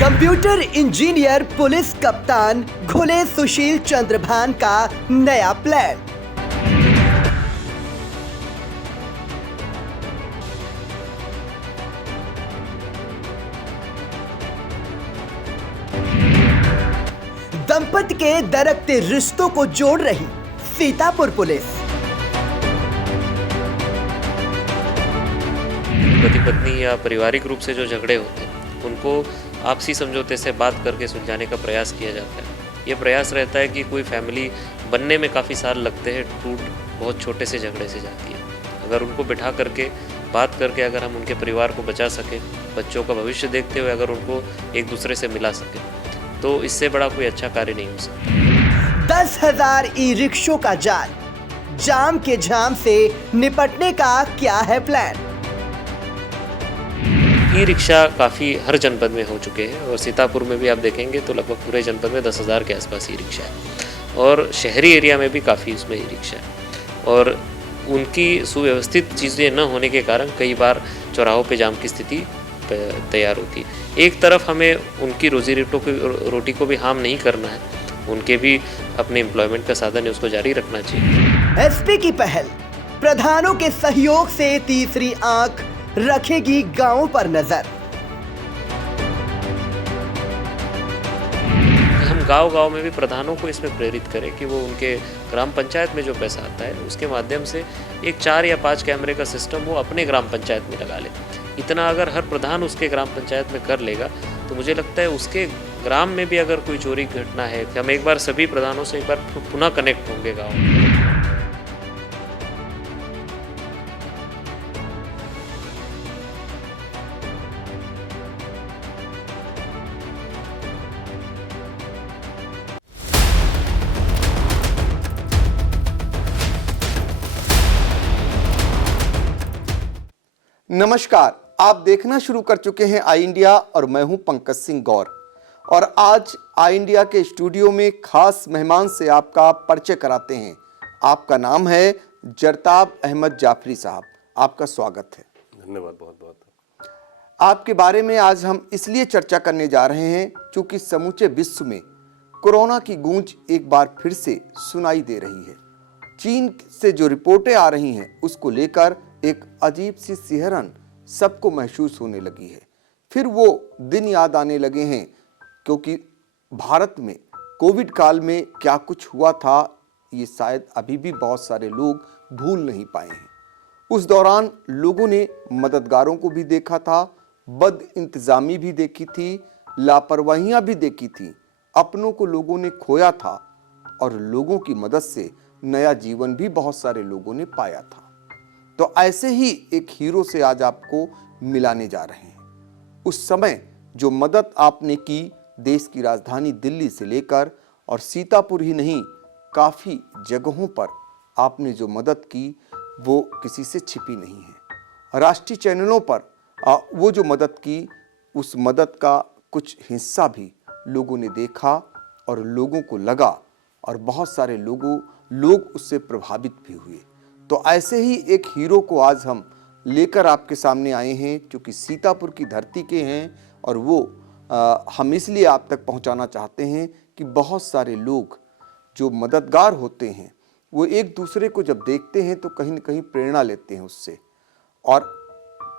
Computer engineer police कप्तान खुले सुशील चंद्र भान का नया प्लान। दंपति के दरकते रिश्तों को जोड़ रही सीतापुर पुलिस। पति पत्नी या पारिवारिक रूप से जो झगड़े होते हैं उनको आपसी समझौते से बात करके सुलझाने का प्रयास किया जाता है। ये प्रयास रहता है कि कोई फैमिली बनने में काफ़ी साल लगते हैं, टूट बहुत छोटे से झगड़े से जाती है। अगर उनको बिठा करके बात करके अगर हम उनके परिवार को बचा सकें, बच्चों का भविष्य देखते हुए अगर उनको एक दूसरे से मिला सकें, तो इससे बड़ा कोई अच्छा कार्य नहीं हो सकता। 10,000 ई रिक्शों का जाल, जाम के झाम से निपटने का क्या है प्लान? ई रिक्शा काफ़ी हर जनपद में हो चुके हैं और सीतापुर में भी आप देखेंगे तो लगभग पूरे जनपद में 10,000 के आसपास ई रिक्शा है और शहरी एरिया में भी काफ़ी उसमें ई रिक्शा है। और उनकी सुव्यवस्थित चीज़ें न होने के कारण कई बार चौराहों पे जाम की स्थिति तैयार होती है। एक तरफ हमें उनकी रोटी को भी हार्म नहीं करना है, उनके भी अपने एम्प्लॉयमेंट का साधन है उसको जारी रखना चाहिए। एसपी की पहल, प्रधानों के सहयोग से तीसरी आंख रखेगी गांवों पर नजर। हम गांव-गांव में भी प्रधानों को इसमें प्रेरित करें कि वो उनके ग्राम पंचायत में जो पैसा आता है उसके माध्यम से एक 4 या 5 कैमरे का सिस्टम वो अपने ग्राम पंचायत में लगा ले। इतना अगर हर प्रधान उसके ग्राम पंचायत में कर लेगा तो मुझे लगता है उसके ग्राम में भी अगर कोई चोरी की घटना है, हम एक बार सभी प्रधानों से एक बार पुनः कनेक्ट होंगे गाँव में। नमस्कार, आप देखना शुरू कर चुके हैं आई इंडिया और मैं हूं पंकज सिंह गौर। और आज आई इंडिया के स्टूडियो में खास मेहमान से आपका परिचय कराते हैं। आपका नाम है जरताब अहमद जाफरी साहब, आपका स्वागत है। धन्यवाद, बहुत बहुत। आपके बारे में आज हम इसलिए चर्चा करने जा रहे हैं क्योंकि समूचे विश्व में कोरोना की गूंज एक बार फिर से सुनाई दे रही है। चीन से जो रिपोर्टें आ रही हैं उसको लेकर एक अजीब सी सिहरन सबको महसूस होने लगी है। फिर वो दिन याद आने लगे हैं क्योंकि भारत में कोविड काल में क्या कुछ हुआ था ये शायद अभी भी बहुत सारे लोग भूल नहीं पाए हैं। उस दौरान लोगों ने मददगारों को भी देखा था, बद इंतजामी भी देखी थी, लापरवाहियां भी देखी थी, अपनों को लोगों ने खोया था और लोगों की मदद से नया जीवन भी बहुत सारे लोगों ने पाया था। तो ऐसे ही एक हीरो से आज आपको मिलाने जा रहे हैं। उस समय जो मदद आपने की देश की राजधानी दिल्ली से लेकर और सीतापुर ही नहीं काफ़ी जगहों पर आपने जो मदद की वो किसी से छिपी नहीं है। राष्ट्रीय चैनलों पर वो जो मदद की उस मदद का कुछ हिस्सा भी लोगों ने देखा और लोगों को लगा और बहुत सारे लोग उससे प्रभावित भी हुए। तो ऐसे ही एक हीरो को आज हम लेकर आपके सामने आए हैं क्योंकि सीतापुर की धरती के हैं और वो हम इसलिए आप तक पहुंचाना चाहते हैं कि बहुत सारे लोग जो मददगार होते हैं वो एक दूसरे को जब देखते हैं तो कहीं न कहीं प्रेरणा लेते हैं उससे। और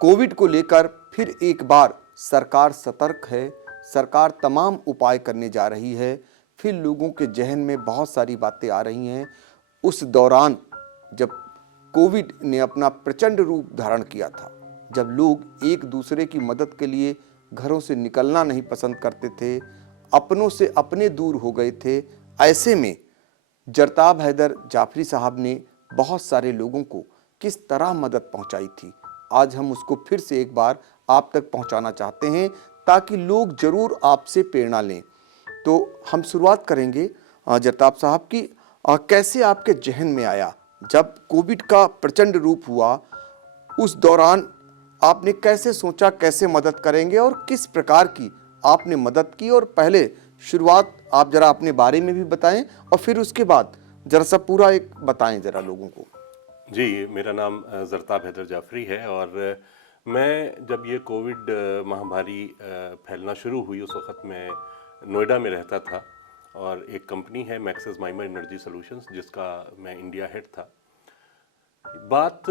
कोविड को लेकर फिर एक बार सरकार सतर्क है, सरकार तमाम उपाय करने जा रही है। फिर लोगों के जहन में बहुत सारी बातें आ रही हैं। उस दौरान जब कोविड ने अपना प्रचंड रूप धारण किया था, जब लोग एक दूसरे की मदद के लिए घरों से निकलना नहीं पसंद करते थे, अपनों से अपने दूर हो गए थे, ऐसे में जरताब हैदर जाफरी साहब ने बहुत सारे लोगों को किस तरह मदद पहुंचाई थी, आज हम उसको फिर से एक बार आप तक पहुंचाना चाहते हैं ताकि लोग जरूर आपसे प्रेरणा लें। तो हम शुरुआत करेंगे जरताब साहब की, कैसे आपके जहन में आया जब कोविड का प्रचंड रूप हुआ, उस दौरान आपने कैसे सोचा कैसे मदद करेंगे और किस प्रकार की आपने मदद की? और पहले शुरुआत आप जरा अपने बारे में भी बताएं और फिर उसके बाद जरा सा पूरा एक बताएं जरा लोगों को। जी, मेरा नाम जरताब हैदर जाफरी है और मैं जब ये कोविड महामारी फैलना शुरू हुई उस वक्त मैं नोएडा में रहता था और एक कंपनी है मैक्सिस माइमर एनर्जी सॉल्यूशंस जिसका मैं इंडिया हेड था। बात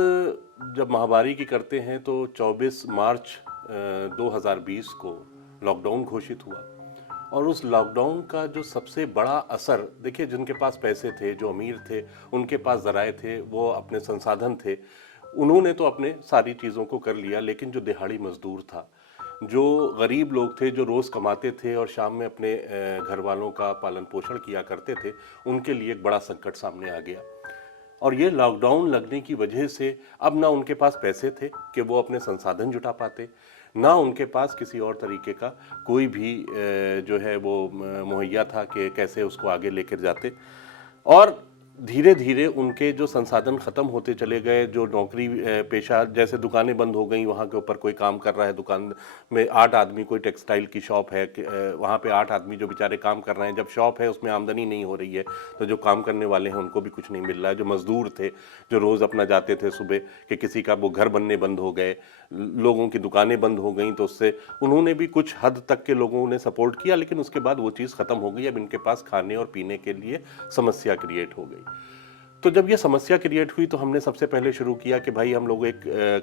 जब महामारी की करते हैं तो 24 मार्च 2020 को लॉकडाउन घोषित हुआ और उस लॉकडाउन का जो सबसे बड़ा असर देखिए, जिनके पास पैसे थे, जो अमीर थे, उनके पास ज़राए थे, वो अपने संसाधन थे, उन्होंने तो अपने सारी चीज़ों को कर लिया, लेकिन जो दिहाड़ी मजदूर था, जो गरीब लोग थे, जो रोज़ कमाते थे और शाम में अपने घर वालों का पालन पोषण किया करते थे, उनके लिए एक बड़ा संकट सामने आ गया। और ये लॉकडाउन लगने की वजह से अब ना उनके पास पैसे थे कि वो अपने संसाधन जुटा पाते, ना उनके पास किसी और तरीके का कोई भी जो है वो मुहैया था कि कैसे उसको आगे लेकर जाते। और धीरे धीरे उनके जो संसाधन ख़त्म होते चले गए। जो नौकरी पेशा, जैसे दुकानें बंद हो गई, वहाँ के ऊपर कोई काम कर रहा है, दुकान में 8 आदमी, कोई टेक्सटाइल की शॉप है, वहाँ पे 8 आदमी जो बेचारे काम कर रहे हैं, जब शॉप है उसमें आमदनी नहीं हो रही है तो जो काम करने वाले हैं उनको भी कुछ नहीं मिल रहा है। जो मज़दूर थे, जो रोज़ अपना जाते थे सुबह, कि किसी का वो घर बनने बंद हो गए, लोगों की दुकानें बंद हो गई, तो उससे उन्होंने भी कुछ हद तक के लोगों ने सपोर्ट किया, लेकिन उसके बाद वो चीज़ ख़त्म हो गई। अब इनके पास खाने और पीने के लिए समस्या क्रिएट हो गई। तो जब ये समस्या क्रिएट हुई तो हमने सबसे पहले शुरू किया कि भाई हम लोग एक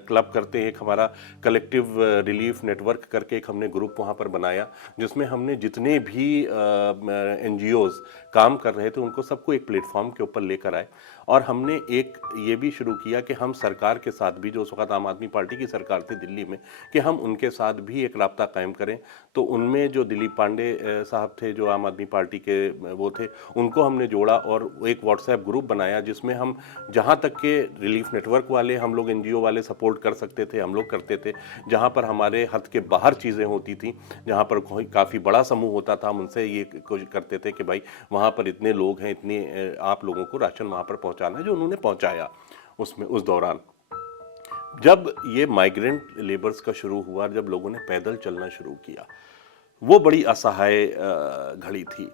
क्लब करते हैं, एक हमारा कलेक्टिव रिलीफ नेटवर्क करके एक हमने ग्रुप वहाँ पर बनाया, जिसमें हमने जितने भी NGOs काम कर रहे थे उनको सबको एक प्लेटफॉर्म के ऊपर लेकर आए। और हमने एक ये भी शुरू किया कि हम सरकार के साथ भी, जो उस वक्त आम आदमी पार्टी की सरकार थी दिल्ली में, कि हम उनके साथ भी एक राब्ता कायम करें। तो उनमें जो दिलीप पांडे साहब थे, जो आम आदमी पार्टी के वो थे, उनको हमने जोड़ा और एक व्हाट्सएप ग्रुप बनाया जिसमें हम जहाँ तक के रिलीफ नेटवर्क वाले, हम लोग NGO वाले सपोर्ट कर सकते थे, हम लोग करते थे। जहाँ पर हमारे हद के बाहर चीज़ें होती थी, जहाँ पर काफ़ी बड़ा समूह होता था, हम उनसे ये कोशिश करते थे कि भाई वहाँ पर इतने लोग हैं, इतने आप लोगों को राशन वहाँ पर पहुँचाना है, जो उन्होंने पहुँचाया उसमें उस दौरान। जब ये माइग्रेंट लेबर्स का शुरू हुआ, जब लोगों ने पैदल चलना शुरू किया, वो बड़ी असहाय घड़ी थी।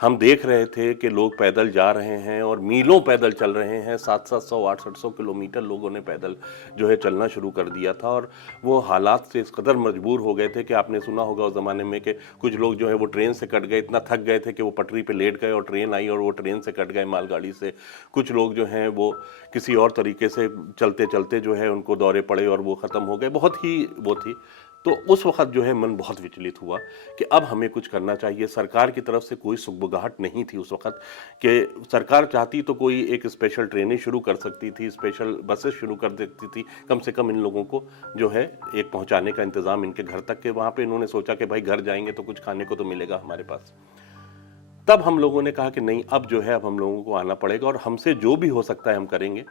हम देख रहे थे कि लोग पैदल जा रहे हैं और मीलों पैदल चल रहे हैं। 700 800 किलोमीटर लोगों ने पैदल जो है चलना शुरू कर दिया था। और वो हालात से इस कदर मजबूर हो गए थे कि आपने सुना होगा उस ज़माने में कि कुछ लोग जो है वो ट्रेन से कट गए, इतना थक गए थे कि वो पटरी पे लेट गए और ट्रेन आई और वो ट्रेन से कट गए, मालगाड़ी से। कुछ लोग जो हैं वो किसी और तरीके से चलते चलते जो है उनको दौरे पड़े और वो ख़त्म हो गए। बहुत ही वो थी। तो उस वक्त जो है मन बहुत विचलित हुआ कि अब हमें कुछ करना चाहिए। सरकार की तरफ से कोई सुगबुगाहट नहीं थी उस वक्त कि सरकार चाहती तो कोई एक स्पेशल ट्रेनें शुरू कर सकती थी, स्पेशल बसेस शुरू कर देती थी, कम से कम इन लोगों को जो है एक पहुंचाने का इंतज़ाम इनके घर तक के। वहाँ पे इन्होंने सोचा कि भाई घर जाएंगे तो कुछ खाने को तो मिलेगा हमारे पास। तब हम लोगों ने कहा कि नहीं, अब जो है अब हम लोगों को आना पड़ेगा और हमसे जो भी हो सकता है हम करेंगे।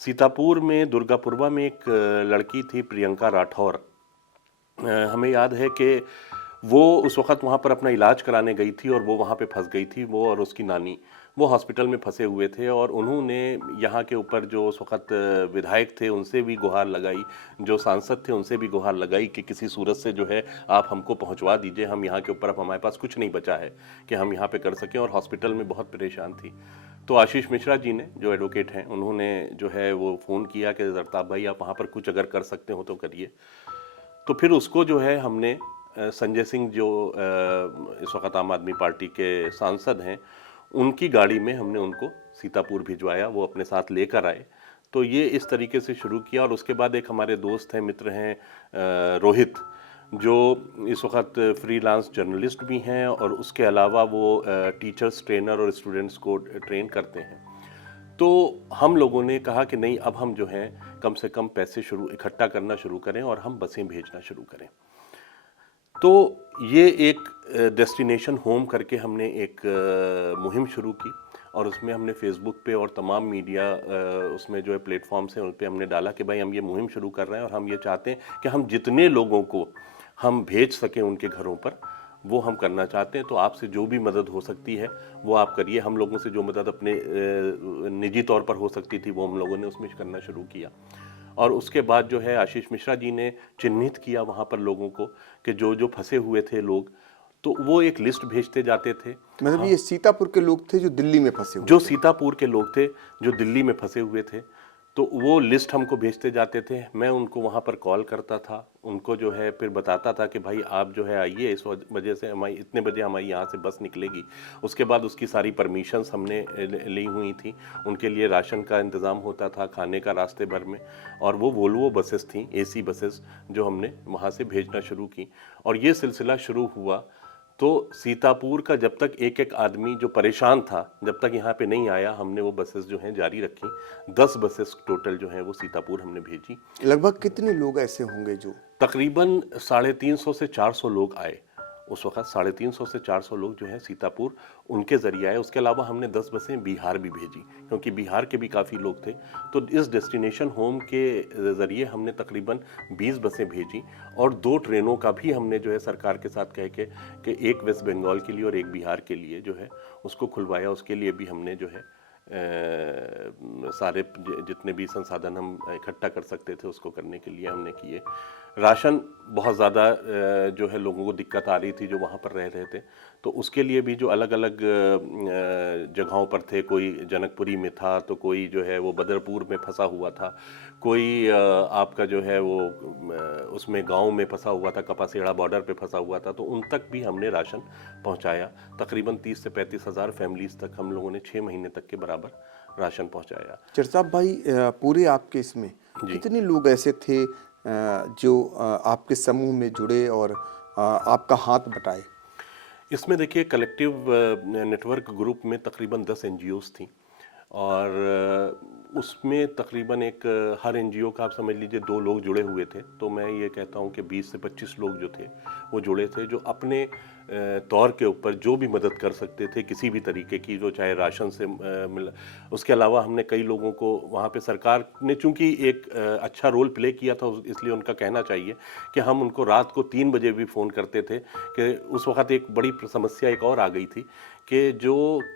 सीतापुर में, दुर्गापुरवा में एक लड़की थी, प्रियंका राठौर। हमें याद है कि वो उस वक्त वहाँ पर अपना इलाज कराने गई थी और वो वहाँ पे फंस गई थी। वो और उसकी नानी वो हॉस्पिटल में फंसे हुए थे और उन्होंने यहाँ के ऊपर जो उस वक्त विधायक थे उनसे भी गुहार लगाई, जो सांसद थे उनसे भी गुहार लगाई कि किसी सूरत से जो है आप हमको पहुँचवा दीजिए, हम यहाँ के ऊपर, अब हमारे पास कुछ नहीं बचा है कि हम यहाँ पर कर सकें। और हॉस्पिटल में बहुत परेशान थी। तो आशीष मिश्रा जी ने, जो एडवोकेट हैं, उन्होंने जो है वो फ़ोन किया कि जरताब भाई आप वहाँ पर कुछ अगर कर सकते हो तो करिए। तो फिर उसको जो है हमने संजय सिंह, जो इस वक्त आम आदमी पार्टी के सांसद हैं, उनकी गाड़ी में हमने उनको सीतापुर भिजवाया, वो अपने साथ लेकर आए। तो ये इस तरीके से शुरू किया। और उसके बाद एक हमारे दोस्त हैं, मित्र हैं, रोहित, जो इस वक्त फ्रीलांस जर्नलिस्ट भी हैं और उसके अलावा वो टीचर्स, ट्रेनर और स्टूडेंट्स को ट्रेन करते हैं। तो हम लोगों ने कहा कि नहीं, अब हम जो हैं कम से कम पैसे इकट्ठा करना शुरू करें और हम बसें भेजना शुरू करें। तो ये एक डेस्टिनेशन होम करके हमने एक मुहिम शुरू की और उसमें हमने फेसबुक पे और तमाम मीडिया उसमें जो है प्लेटफॉर्म्स हैं उन पे हमने डाला कि भाई हम ये मुहिम शुरू कर रहे हैं और हम ये चाहते हैं कि हम जितने लोगों को हम भेज सकें उनके घरों पर, वो हम करना चाहते हैं। तो आपसे जो भी मदद हो सकती है वो आप करिए। हम लोगों से जो मदद अपने निजी तौर पर हो सकती थी वो हम लोगों ने उसमें करना शुरू किया। और उसके बाद जो है आशीष मिश्रा जी ने चिन्हित किया वहाँ पर लोगों को कि जो जो फंसे हुए थे लोग, तो वो एक लिस्ट भेजते जाते थे। मतलब ये सीतापुर के लोग थे जो दिल्ली में फंसे हुए जो सीतापुर के लोग थे जो दिल्ली में फंसे हुए थे। तो वो लिस्ट हमको भेजते जाते थे, मैं उनको वहाँ पर कॉल करता था, उनको जो है फिर बताता था कि भाई आप जो है आइए, इस वजह से हमारी इतने बजे हमारी यहाँ से बस निकलेगी। उसके बाद उसकी सारी परमिशंस हमने ली हुई थी, उनके लिए राशन का इंतज़ाम होता था, खाने का रास्ते भर में, और वो वोल्वो बसेस थी, AC बसेस, जो हमने वहाँ से भेजना शुरू की। और ये सिलसिला शुरू हुआ तो सीतापुर का जब तक एक एक आदमी जो परेशान था, जब तक यहाँ पे नहीं आया, हमने वो बसेस जो हैं जारी रखी। 10 बसेस टोटल जो हैं वो सीतापुर हमने भेजी। लगभग कितने लोग ऐसे होंगे जो तकरीबन 350 से 400 लोग आए उस वक्त। 350 से 400 लोग जो हैं सीतापुर उनके ज़रिए आए। उसके अलावा हमने 10 बसें बिहार भी भेजी, क्योंकि बिहार के भी काफ़ी लोग थे। तो इस डेस्टिनेशन होम के ज़रिए हमने तकरीबन 20 बसें भेजी, और 2 ट्रेनों का भी हमने जो है सरकार के साथ कह के कि एक वेस्ट बंगाल के लिए और एक बिहार के लिए जो है उसको खुलवाया। उसके लिए भी हमने जो है सारे जितने भी संसाधन हम इकट्ठा कर सकते थे उसको करने के लिए हमने किए। राशन बहुत ज़्यादा जो है लोगों को दिक्कत आ रही थी जो वहाँ पर रह रहे थे, तो उसके लिए भी जो अलग अलग जगहों पर थे, कोई जनकपुरी में था, तो कोई जो है वो बदरपुर में फंसा हुआ था, कोई आपका जो है वो उसमें गांव में फंसा हुआ था, कपासेड़ा बॉर्डर पे फंसा हुआ था, तो उन तक भी हमने राशन पहुंचाया। तकरीबन 30 से 35 हज़ार फैमिलीज़ तक हम लोगों ने 6 महीने तक के बराबर राशन पहुंचाया। चरसाब भाई, पूरे आपके इसमें कितने लोग ऐसे थे जो आपके समूह में जुड़े और आपका हाथ बटाए? इसमें देखिए, कलेक्टिव नेटवर्क ग्रुप में तकरीबन 10 NGOs थी, और उसमें तकरीबन हर NGO का आप समझ लीजिए 2 लोग जुड़े हुए थे। तो मैं ये कहता हूँ कि 20 से 25 लोग जो थे वो जुड़े थे, जो अपने तौर के ऊपर जो भी मदद कर सकते थे किसी भी तरीके की, जो चाहे राशन से मिला। उसके अलावा हमने कई लोगों को वहाँ पे, सरकार ने चूँकि एक अच्छा रोल प्ले किया था, इसलिए उनका कहना चाहिए कि हम उनको रात को 3 बजे भी फ़ोन करते थे। कि उस वक्त एक बड़ी समस्या एक और आ गई थी कि जो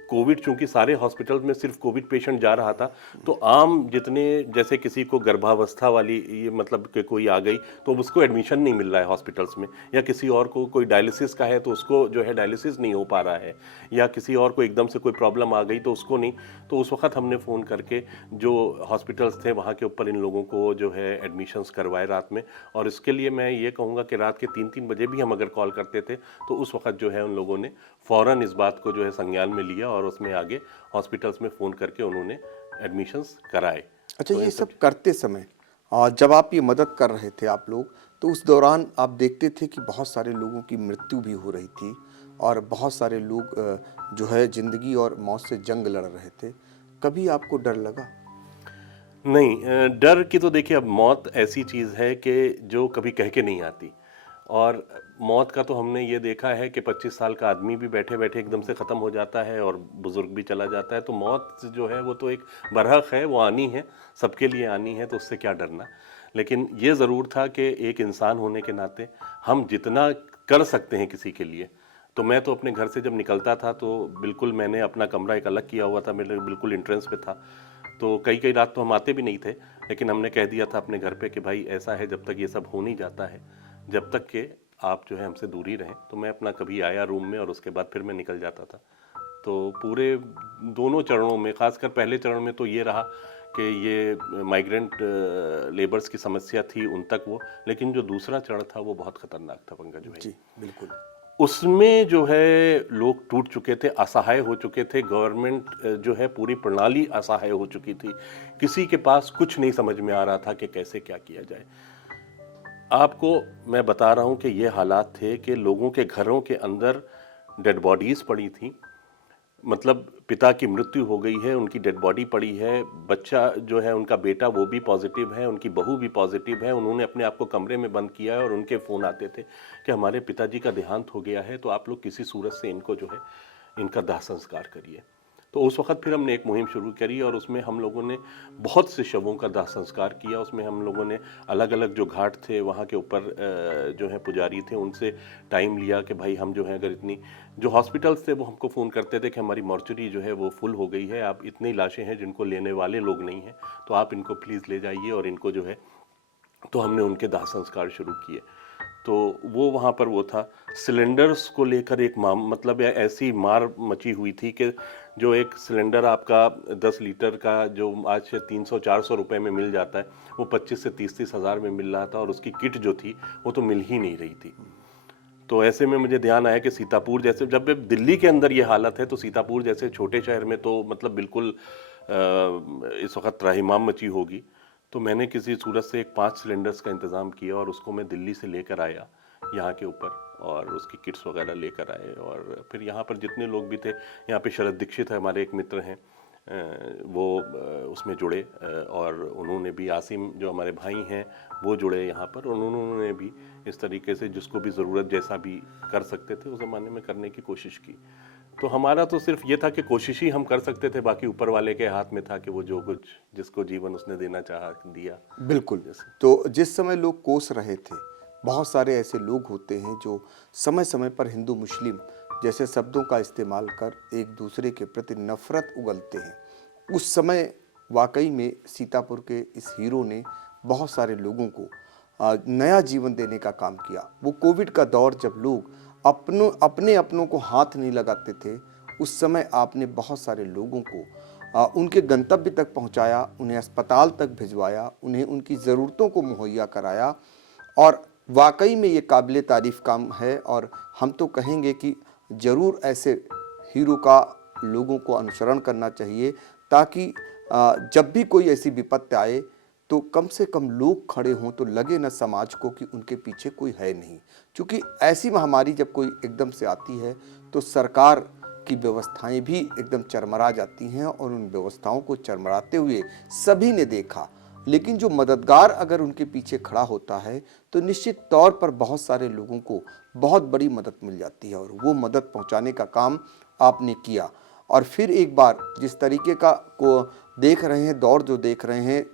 कोविड, चूँकि सारे हॉस्पिटल में सिर्फ कोविड पेशेंट जा रहा था, तो आम जितने, जैसे किसी को गर्भावस्था वाली ये मतलब कि कोई आ गई तो उसको एडमिशन नहीं मिल रहा है हॉस्पिटल्स में, या किसी और को कोई डायलिसिस का है तो उसको जो है डायलिसिस नहीं हो पा रहा है, या किसी और को एकदम से कोई प्रॉब्लम आ गई तो उसको नहीं। तो उस वक्त हमने फ़ोन करके जो हॉस्पिटल्स थे वहाँ के ऊपर इन लोगों को जो है एडमिशन्स करवाए रात में। और इसके लिए मैं ये कहूँगा कि रात के 3-3 बजे भी हम अगर कॉल करते थे तो उस वक्त जो है उन लोगों ने फ़ौरन इस बात को जो है संज्ञान में लिया, और उसमें आगे हॉस्पिटल्स में फ़ोन करके उन्होंने एडमिशन्स कराए। अच्छा, तो ये सब करते समय जब आप ये मदद कर रहे थे आप लोग, तो उस दौरान आप देखते थे कि बहुत सारे लोगों की मृत्यु भी हो रही थी, और बहुत सारे लोग जो है ज़िंदगी और मौत से जंग लड़ रहे थे। कभी आपको डर लगा? नहीं, डर की तो देखिए, अब मौत ऐसी चीज़ है कि जो कभी कह के नहीं आती, और मौत का तो हमने ये देखा है कि 25 साल का आदमी भी बैठे बैठे एकदम से ख़त्म हो जाता है, और बुज़ुर्ग भी चला जाता है। तो मौत जो है वो तो एक बरहक है, वो आनी है, सबके लिए आनी है, तो उससे क्या डरना। लेकिन ये ज़रूर था कि एक इंसान होने के नाते हम जितना कर सकते हैं किसी के लिए। तो मैं तो अपने घर से जब निकलता था तो बिल्कुल मैंने अपना कमरा एक अलग किया हुआ था, मेरे बिल्कुल एंट्रेंस पे था। तो कई रात तो हम आते भी नहीं थे, लेकिन हमने कह दिया था अपने घर पे कि भाई ऐसा है, जब तक ये सब हो नहीं जाता है, जब तक कि आप जो है हमसे दूर ही रहें। तो मैं अपना कभी आया रूम में और उसके बाद फिर मैं निकल जाता था। तो पूरे दोनों चरणों में, खासकर पहले चरण में तो ये रहा कि ये माइग्रेंट लेबर्स की समस्या थी उन तक वो, लेकिन जो दूसरा चरण था वो बहुत खतरनाक था पंकज भाई। जी बिल्कुल। उसमें जो है लोग टूट चुके थे, असहाय हो चुके थे। गवर्नमेंट जो है पूरी प्रणाली असहाय हो चुकी थी, किसी के पास कुछ नहीं समझ में आ रहा था कि कैसे क्या किया जाए। आपको मैं बता रहा हूँ कि ये हालात थे कि लोगों के घरों के अंदर डेड बॉडीज़ पड़ी थी, मतलब पिता की मृत्यु हो गई है, उनकी डेड बॉडी पड़ी है, बच्चा जो है उनका बेटा वो भी पॉजिटिव है, उनकी बहू भी पॉजिटिव है। उन्होंने अपने आप को कमरे में बंद किया है और उनके फ़ोन आते थे कि हमारे पिताजी का देहांत हो गया है, तो आप लोग किसी सूरत से इनको जो है इनका दाह संस्कार करिए। तो उस वक्त फिर हमने एक मुहिम शुरू करी, और उसमें हम लोगों ने बहुत से शवों का दाह संस्कार किया। उसमें हम लोगों ने अलग अलग जो घाट थे वहाँ के ऊपर जो है पुजारी थे, उनसे टाइम लिया कि भाई हम जो है, अगर इतनी जो हॉस्पिटल्स थे वो हमको फ़ोन करते थे कि हमारी मॉर्चरी जो है वो फुल हो गई है, आप इतनी लाशें हैं जिनको लेने वाले लोग नहीं हैं, तो आप इनको प्लीज़ ले जाइए और इनको जो है। तो हमने उनके दाह संस्कार शुरू किए। तो वो वहाँ पर वो था। सिलेंडर्स को लेकर एक मतलब ऐसी मार मची हुई थी कि जो एक सिलेंडर आपका 10 लीटर का जो आज से 300-400 रुपए में मिल जाता है, वो 25 से 30-30 हज़ार में मिल रहा था, और उसकी किट जो थी वो तो मिल ही नहीं रही थी। तो ऐसे में मुझे ध्यान आया कि सीतापुर जैसे, जब दिल्ली के अंदर ये हालत है तो सीतापुर जैसे छोटे शहर में तो मतलब बिल्कुल इस वक्त त्राहिमाम मची होगी। तो मैंने किसी सूरत से एक 5 सिलेंडर्स का इंतज़ाम किया और उसको मैं दिल्ली से लेकर आया यहाँ के ऊपर, और उसकी किट्स वगैरह लेकर आए। और फिर यहाँ पर जितने लोग भी थे, यहाँ पे शरद दीक्षित है हमारे एक मित्र हैं, वो उसमें जुड़े, और उन्होंने भी, आसिम जो हमारे भाई हैं वो जुड़े यहाँ पर, और उन्होंने भी इस तरीके से जिसको भी ज़रूरत जैसा भी कर सकते थे उस ज़माने में करने की कोशिश की। तो हमारा तो सिर्फ ये था कि कोशिश ही हम कर सकते थे, बाकी ऊपर वाले के हाथ में था कि वो जो कुछ जिसको जीवन उसने देना चाहा दिया। बिल्कुल। तो जिस समय लोग कोस रहे थे, बहुत सारे ऐसे लोग होते हैं जो समय समय पर हिंदू मुस्लिम जैसे शब्दों का इस्तेमाल कर एक दूसरे के प्रति नफरत उगलते हैं। उस समय वाकई में सीतापुर के इस हीरो ने बहुत सारे लोगों को नया जीवन देने का काम किया। वो कोविड का दौर जब लोग अपने अपनों को हाथ नहीं लगाते थे, उस समय आपने बहुत सारे लोगों को उनके गंतव्य तक पहुंचाया, उन्हें अस्पताल तक भिजवाया, उन्हें उनकी ज़रूरतों को मुहैया कराया, और वाकई में ये काबिल तारीफ़ काम है। और हम तो कहेंगे कि ज़रूर ऐसे हीरो का लोगों को अनुसरण करना चाहिए, ताकि जब भी कोई ऐसी विपत्ति आए तो कम से कम लोग खड़े हों, तो लगे न समाज को कि उनके पीछे कोई है नहीं। क्योंकि ऐसी महामारी जब कोई एकदम से आती है तो सरकार की व्यवस्थाएं भी एकदम चरमरा जाती हैं, और उन व्यवस्थाओं को चरमराते हुए सभी ने देखा। लेकिन जो मददगार अगर उनके पीछे खड़ा होता है तो निश्चित तौर पर बहुत सारे लोगों को बहुत बड़ी मदद मिल जाती है, और वो मदद पहुंचाने का काम आपने किया। और फिर एक बार जिस तरीके का को देख रहे हैं, दौर जो देख रहे हैं,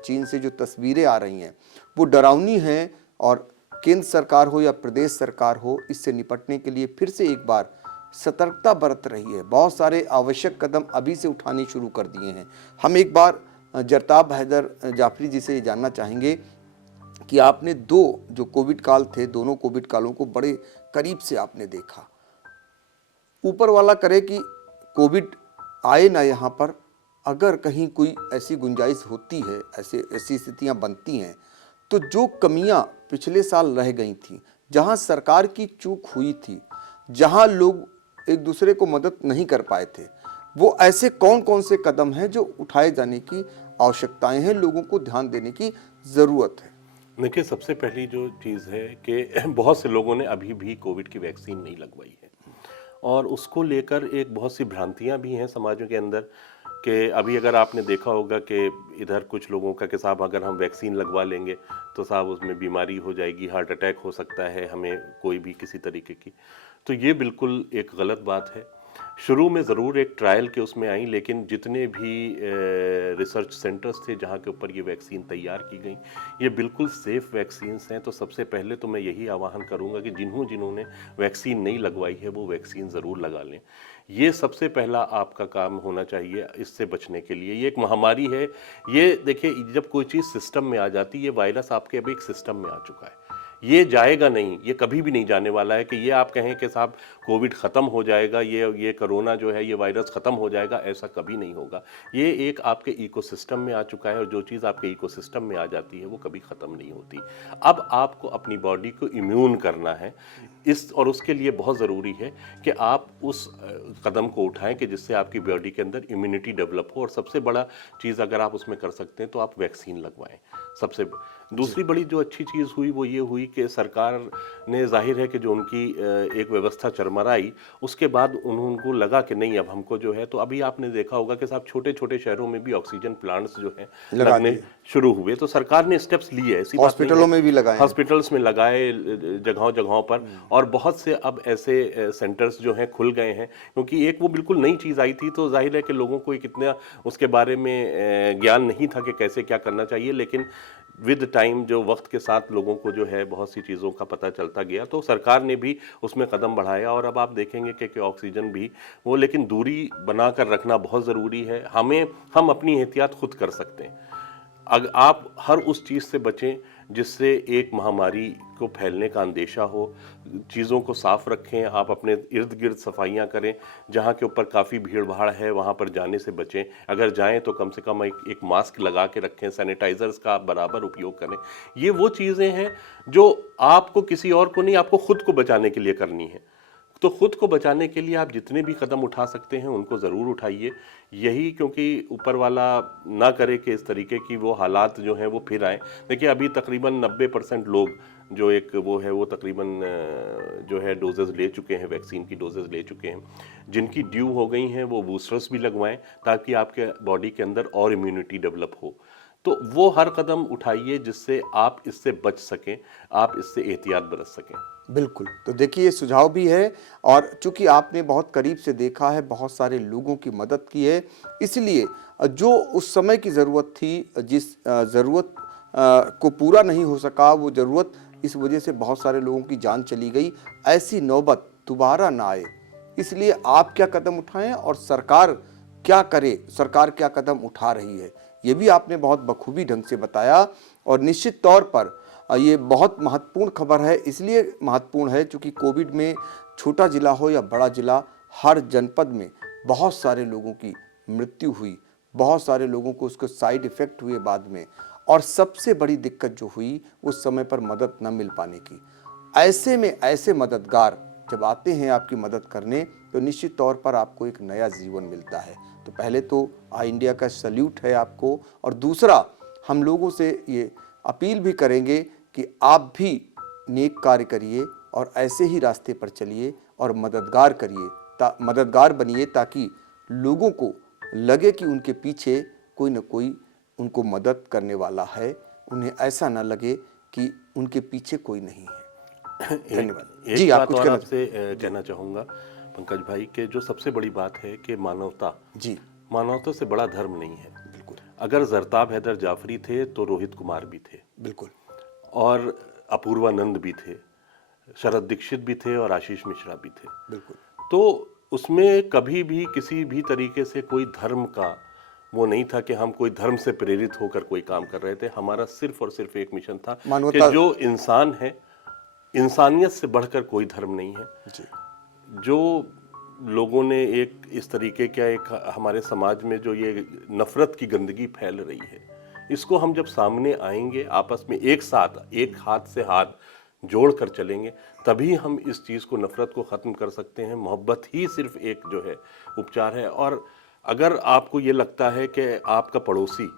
चीन से जो तस्वीरें आ रही हैं वो डरावनी हैं, और केंद्र सरकार हो या प्रदेश सरकार हो, इससे निपटने के लिए फिर से एक बार सतर्कता बरत रही है। बहुत सारे आवश्यक कदम अभी से उठाने शुरू कर दिए हैं। हम एक बार जरताब हैदर जाफरी जी से ये जानना चाहेंगे कि आपने जो कोविड काल थे, दोनों कोविड कालों को बड़े करीब से आपने देखा। ऊपर वाला करे कि कोविड आए ना यहाँ पर, अगर कहीं कोई ऐसी गुंजाइश होती है, ऐसी स्थितियाँ बनती हैं, तो जो कमियाँ पिछले साल रह गई थी, जहाँ सरकार की चूक हुई थी, जहाँ लोग एक दूसरे को मदद नहीं कर पाए थे, वो ऐसे कौन कौन से कदम हैं जो उठाए जाने की आवश्यकताएं हैं, लोगों को ध्यान देने की ज़रूरत है? देखिए, सबसे पहली जो चीज़ है कि बहुत से लोगों ने अभी भी कोविड की वैक्सीन नहीं लगवाई है, और उसको लेकर एक बहुत सी भ्रांतियां भी हैं समाजों के अंदर। कि अभी अगर आपने देखा होगा कि इधर कुछ लोगों का कि साहब अगर हम वैक्सीन लगवा लेंगे तो साहब उसमें बीमारी हो जाएगी, हार्ट अटैक हो सकता है हमें, कोई भी किसी तरीके की। तो ये बिल्कुल एक गलत बात है। शुरू में ज़रूर एक ट्रायल के उसमें आई, लेकिन जितने भी रिसर्च सेंटर्स थे जहाँ के ऊपर ये वैक्सीन तैयार की गई, ये बिल्कुल सेफ़ वैक्सीन्स हैं। तो सबसे पहले तो मैं यही आह्वान करूँगा कि जिन्होंने वैक्सीन नहीं लगवाई है वो वैक्सीन ज़रूर लगा लें। ये सबसे पहला आपका काम होना चाहिए इससे बचने के लिए। ये एक महामारी है। ये देखिए, जब कोई चीज़ सिस्टम में आ जाती है, ये वायरस आपके अभी एक सिस्टम में आ चुका है, ये जाएगा नहीं, ये कभी भी नहीं जाने वाला है। कि ये आप कहें कि साहब कोविड ख़त्म हो जाएगा, ये कोरोना जो है, ये वायरस ख़त्म हो जाएगा, ऐसा कभी नहीं होगा। ये एक आपके इकोसिस्टम में आ चुका है, और जो चीज़ आपके इकोसिस्टम में आ जाती है वो कभी ख़त्म नहीं होती। अब आपको अपनी बॉडी को इम्यून करना है, और उसके लिए बहुत ज़रूरी है कि आप उस कदम को उठाएं कि जिससे आपकी बॉडी के अंदर इम्यूनिटी डेवलप हो। और सबसे बड़ा चीज़ अगर आप उसमें कर सकते हैं तो आप वैक्सीन लगवाएं। सबसे दूसरी बड़ी जो अच्छी चीज़ हुई वो ये हुई कि सरकार ने, जाहिर है कि जो उनकी एक व्यवस्था चरमराई, उसके बाद उनको लगा कि नहीं अब हमको जो है, तो अभी आपने देखा होगा कि साहब छोटे छोटे शहरों में भी ऑक्सीजन प्लांट्स जो हैं लगने शुरू हुए। तो सरकार ने स्टेप्स लिए, ऐसी हॉस्पिटलों में भी लगाए, हॉस्पिटल्स में लगाए जगहों जगहों पर, और बहुत से अब ऐसे सेंटर्स जो हैं खुल गए हैं। क्योंकि एक वो बिल्कुल नई चीज़ आई थी, तो जाहिर है कि लोगों को इतना उसके बारे में ज्ञान नहीं था कि कैसे क्या करना चाहिए। लेकिन विद टाइम, जो वक्त के साथ लोगों को जो है बहुत सी चीज़ों का पता चलता गया, तो सरकार ने भी उसमें कदम बढ़ाया। और अब आप देखेंगे कि ऑक्सीजन भी वो, लेकिन दूरी बनाकर रखना बहुत ज़रूरी है। हम अपनी एहतियात खुद कर सकते हैं। अगर आप हर उस चीज़ से बचें जिससे एक महामारी को फैलने का अंदेशा हो। चीज़ों को साफ रखें, आप अपने इर्द गिर्द सफाइयाँ करें, जहाँ के ऊपर काफ़ी भीड़ भाड़ है वहाँ पर जाने से बचें। अगर जाएं तो कम से कम एक मास्क लगा के रखें, सैनिटाइजर्स का आप बराबर उपयोग करें। ये वो चीज़ें हैं जो आपको, किसी और को नहीं, आपको खुद को बचाने के लिए करनी है। तो खुद को बचाने के लिए आप जितने भी कदम उठा सकते हैं उनको ज़रूर उठाइए। यही, क्योंकि ऊपर वाला ना करे कि इस तरीके की वो हालात जो हैं वो फिर आए। देखिए अभी तकरीबन 90% लोग जो एक वो है वो तकरीबन जो है डोजेज़ ले चुके हैं, वैक्सीन की डोजेज़ ले चुके हैं। जिनकी ड्यू हो गई हैं वो बूस्टर्स भी लगवाएं ताकि आपके बॉडी के अंदर और इम्यूनिटी डेवलप हो। तो वो हर कदम उठाइए जिससे आप इससे बच सकें, आप इससे एहतियात बरत सकें। बिल्कुल। तो देखिए ये सुझाव भी है, और चूंकि आपने बहुत करीब से देखा है, बहुत सारे लोगों की मदद की है, इसलिए जो उस समय की ज़रूरत थी, जिस ज़रूरत को पूरा नहीं हो सका, वो ज़रूरत इस वजह से बहुत सारे लोगों की जान चली गई, ऐसी नौबत दोबारा ना आए। इसलिए आप क्या कदम उठाएं और सरकार क्या करे, सरकार क्या कदम उठा रही है, ये भी आपने बहुत बखूबी ढंग से बताया। और निश्चित तौर पर ये बहुत महत्वपूर्ण खबर है। इसलिए महत्वपूर्ण है क्योंकि कोविड में छोटा जिला हो या बड़ा जिला, हर जनपद में बहुत सारे लोगों की मृत्यु हुई, बहुत सारे लोगों को उसके साइड इफ़ेक्ट हुए बाद में, और सबसे बड़ी दिक्कत जो हुई उस समय पर मदद न मिल पाने की। ऐसे में ऐसे मददगार जब आते हैं आपकी मदद करने, तो निश्चित तौर पर आपको एक नया जीवन मिलता है। तो पहले तो आई इंडिया का सल्यूट है आपको, और दूसरा हम लोगों से ये अपील भी करेंगे कि आप भी नेक कार्य करिए और ऐसे ही रास्ते पर चलिए और मददगार बनिए, ताकि लोगों को लगे कि उनके पीछे कोई न कोई उनको मदद करने वाला है, उन्हें ऐसा ना लगे कि उनके पीछे कोई नहीं है। धन्यवाद जी। आप कुछ आपसे कहना चाहूँगा पंकज भाई कि जो सबसे बड़ी बात है कि मानवता जी, मानवता से बड़ा धर्म नहीं है। बिल्कुल। अगर जरताब हैदर जाफरी थे तो रोहित कुमार भी थे। बिल्कुल। और अपूर्वानंद भी थे, शरद दीक्षित भी थे और आशीष मिश्रा भी थे। बिल्कुल। तो उसमें कभी भी किसी भी तरीके से कोई धर्म का वो नहीं था कि हम कोई धर्म से प्रेरित होकर कोई काम कर रहे थे। हमारा सिर्फ और सिर्फ एक मिशन था कि जो इंसान है, इंसानियत से बढ़कर कोई धर्म नहीं है जी। जो लोगों ने एक इस तरीके का एक हमारे समाज में जो ये नफरत की गंदगी फैल रही है, इसको हम जब सामने आएंगे, आपस में एक साथ, एक हाथ से हाथ जोड़ कर चलेंगे, तभी हम इस चीज़ को, नफरत को ख़त्म कर सकते हैं। मोहब्बत ही सिर्फ एक जो है उपचार है। और अगर आपको ये लगता है कि आपका पड़ोसी,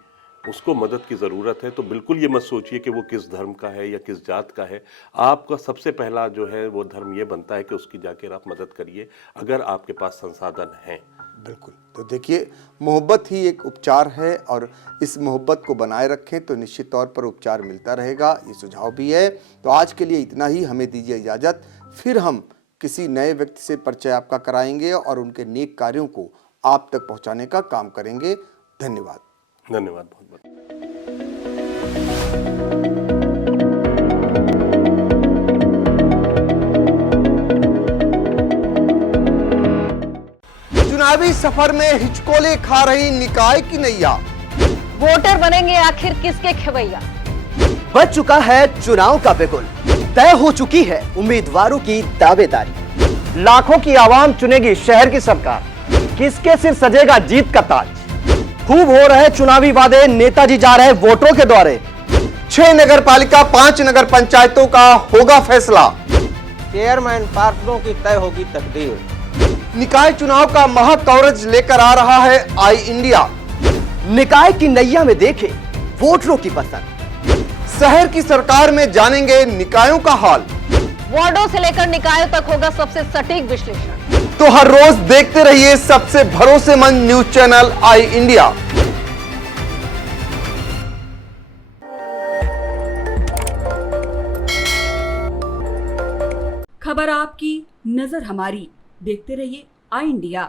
उसको मदद की ज़रूरत है, तो बिल्कुल ये मत सोचिए कि वो किस धर्म का है या किस जात का है। आपका सबसे पहला जो है वो धर्म ये बनता है कि उसकी जाकर आप मदद करिए, अगर आपके पास संसाधन हैं। बिल्कुल। तो देखिए मोहब्बत ही एक उपचार है, और इस मोहब्बत को बनाए रखें तो निश्चित तौर पर उपचार मिलता रहेगा। ये सुझाव भी है। तो आज के लिए इतना ही, हमें दीजिए इजाज़त। फिर हम किसी नए व्यक्ति से परिचय आपका कराएंगे और उनके नेक कार्यों को आप तक पहुंचाने का काम करेंगे। धन्यवाद। धन्यवाद बहुत बहुत। चुनावी सफर में हिचकोले खा रही निकाय की नैया, वोटर बनेंगे आखिर किसके खवैया। बच चुका है चुनाव का बिगुल, तय हो चुकी है उम्मीदवारों की दावेदारी। लाखों की आवाम चुनेगी शहर की सरकार, किसके सिर सजेगा जीत का ताज। खूब हो रहे चुनावी वादे, नेताजी जा रहे वोटरों के द्वारे। 6 नगर पालिका 5 नगर पंचायतों का होगा फैसला। चेयरमैन पार्षदों की तय होगी तकदीर। निकाय चुनाव का महा कवरेज लेकर आ रहा है आई इंडिया। निकाय की नैया में देखें वोटरों की पसंद। शहर की सरकार में जानेंगे निकायों का हाल। वार्डों से लेकर निकायों तक होगा सबसे सटीक विश्लेषण। तो हर रोज देखते रहिए सबसे भरोसेमंद न्यूज चैनल आई इंडिया। खबर आपकी, नजर हमारी। देखते रहिए आई इंडिया।